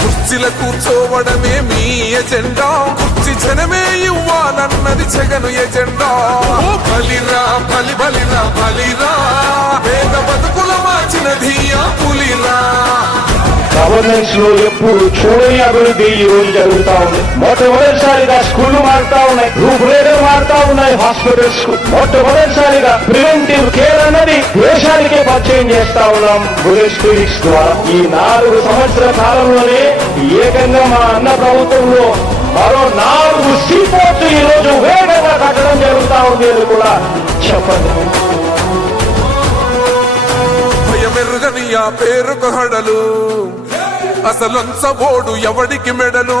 కుర్చీల కూర్చోవడమే మీ ఎజెండా. కుర్చీ జనమే ఇవ్వాలన్నది జగను ఎజెండా. ఓ బలిరా బలి బలిరా బలిరా. వేద బతుకుల మార్చినది ఆ పులిరా. గవర్నెన్స్లో ఎప్పుడు చూడని అభివృద్ధి ఈ రోజు జరుగుతా ఉంది. మొట్టమొదటిసారిగా స్కూళ్ళు మారుతా ఉన్నాయి రూపురేఖలు మారుతా ఉన్నాయి హాస్పిటల్స్కు మొట్టమొదటిసారిగా ప్రివెంటివ్ కేర్ అన్నది దేశానికే పరిచయం చేస్తా ఉన్నాం బులెట్ క్లినిక్స్ ద్వారా. ఈ నాలుగు సంవత్సరాల కాలంలోనే ఏకంగా మా అన్న ప్రభుత్వంలో మరో నాలుగు సీపోర్ట్లు ఈ రోజు వేగంగా కట్టడం జరుగుతా ఉంది అని కూడా చెప్పండి. భయమెరుగని ఆ పేరుకు హడలు. అసలంచబోడు ఎవడికి మెడలు?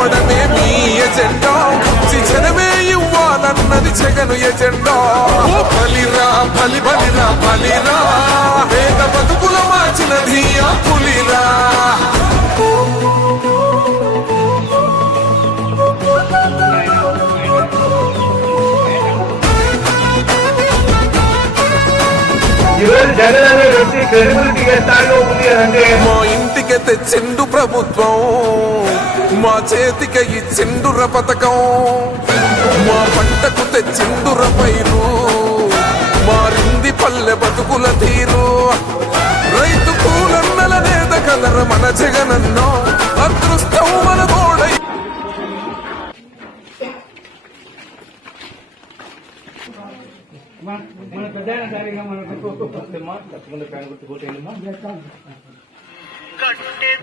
కూర్చోవడమే మీ ఎజెండా. కుర్చీ జనమే ఇవ్వాలన్నది జగను ఎజెండా. బలిరా బలి బలిరా బలిరా. పేద బతుకుల మార్చినది ఆ పులిరా. మా ఇంటికి తెచ్చిండు ప్రభుత్వం. మా చేతికి ఇచ్చిండుర పథకం. మా పంటకు తెచ్చిండుర పైరు. మారింది పల్లె బతుకుల తీరు. రైతు కూలన్నల నేత కలర మన జగనన్నో. అదృష్టం మన గోడై.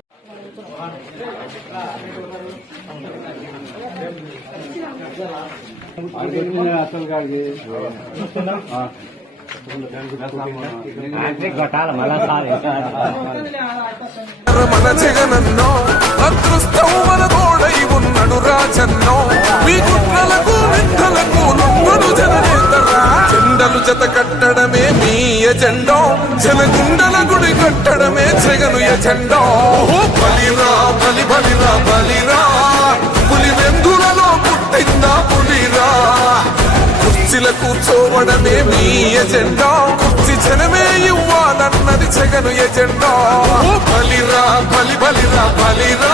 కొట్టాలి మళ్ళా సార్. మన జగనన్నో అదృష్టం మన గోడై ఉన్నాడు రాజన్నో. మీ కుట్రలకు నిందలకు లొంగడు జననేతరా. జెండలు జత కట్టడమే మీ ఎజెండో. జనగుండల గుడి కట్టడమే జగను ఎజెండో. బలిరా బలి బలిరా. బలిరా పులి వెందులలో పుట్టిందా పులిరా. కుర్చీల కూర్చోవడమే మీ ఎజెండా. కుర్చీ జనమే ఇవ్వాలన్నది జగను ఎజెండా. బలిరా బలి బలిరా బలిరా.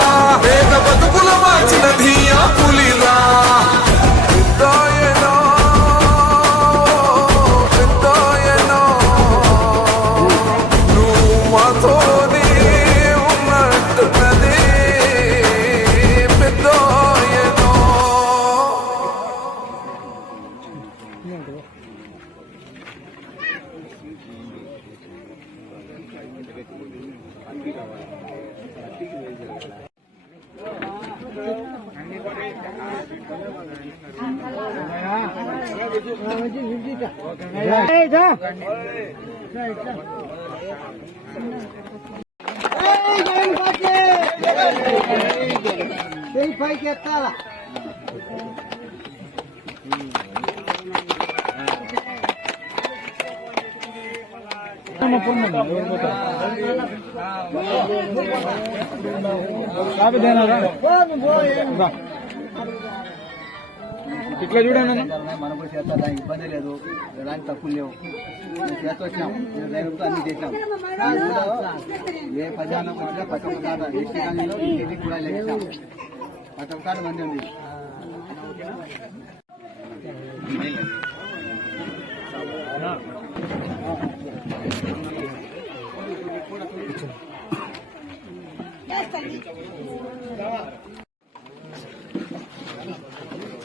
పైకి ఎత్తాలా ఇట్లా చూడండి మనం కూడా చేస్తా ఇబ్బంది లేదు. దానికి తప్పు లేవు. మేము అన్ని చేసాం ఏ ప్రజాలకు వచ్చినా ప్రతి కాడ ఎస్టీ కాలనీలో ఇంటికి కూడా లేచాం. ప్రతి కాడ మంది ఉంది.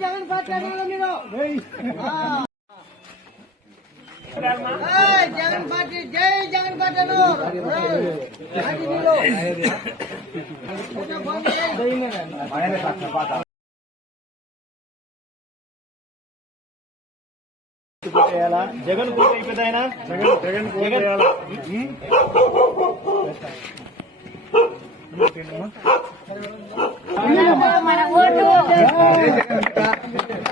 జగన్ పార్టీ జగన్ పార్టీ జై జగన్ పార్టీ జగన్ కోట అయిపోతాయినా జగన్ జగన్ కోట వేయాలా మన ఓటు నమస్తేనా